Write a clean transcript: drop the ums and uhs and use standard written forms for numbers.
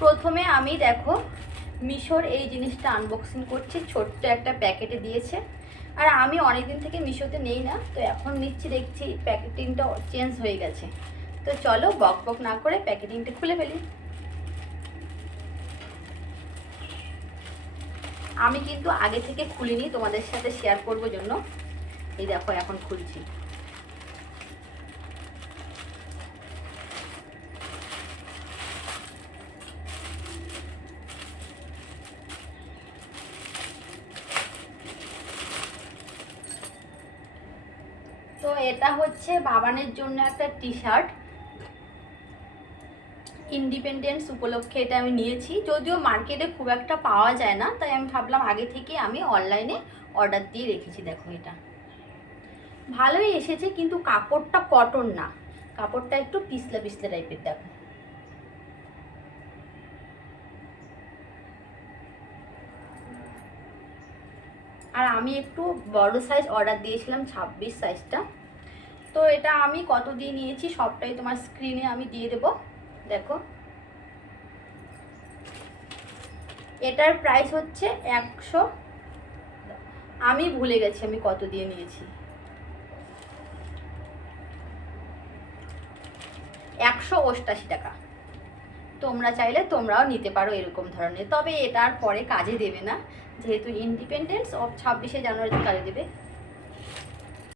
প্রথমে আমি দেখো মিশোর এই জিনিসটা আনবক্সিং করছি। ছোট্ট একটা প্যাকেটে দিয়েছে, আর আমি অনেকদিন থেকে মিশোতে নেই না, তো এখন নিচ্ছি, দেখছি প্যাকেটিংটা চেঞ্জ হয়ে গেছে। তো চলো বক বক না করে প্যাকেটিংটা খুলে ফেলি। আমি কিন্তু আগে থেকে খুলিনি, তোমাদের সাথে শেয়ার করবো জন্য। এই দেখো এখন খুলছি। তো এটা হচ্ছে বাবানের জন্য একটা টি শার্ট, ইন্ডিপেন্ডেন্স উপলক্ষে এটা আমি নিয়েছি। যদিও মার্কেটে খুব একটা পাওয়া যায় না, তাই আমি ভাবলাম আগে থেকে আমি অনলাইনে অর্ডার দিয়ে রেখেছি। দেখো এটা ভালোই এসেছে, কিন্তু কাপড়টা কটন না, কাপড়টা একটু পিছলা পিছলা টাইপের। দেখো আর আমি একটু বড় সাইজ অর্ডার দিয়েছিলাম, 26 সাইজটা। তো এটা আমি কত দিয়ে নিয়েছি সবটাই তোমার স্ক্রিনে আমি দিয়ে দেবো। দেখো এটার প্রাইস হচ্ছে 100, আমি ভুলে গেছি আমি কত দিয়ে নিয়েছি, 188 টাকা। তোমরা চাইলে তোমরাও নিতে পারো এরকম ধরনের, তবে এটার পরে কাজে দেবে না, যেহেতু ইন্ডিপেন্ডেন্স অফ 26শে জানুয়ারিতে কাজে দেবে।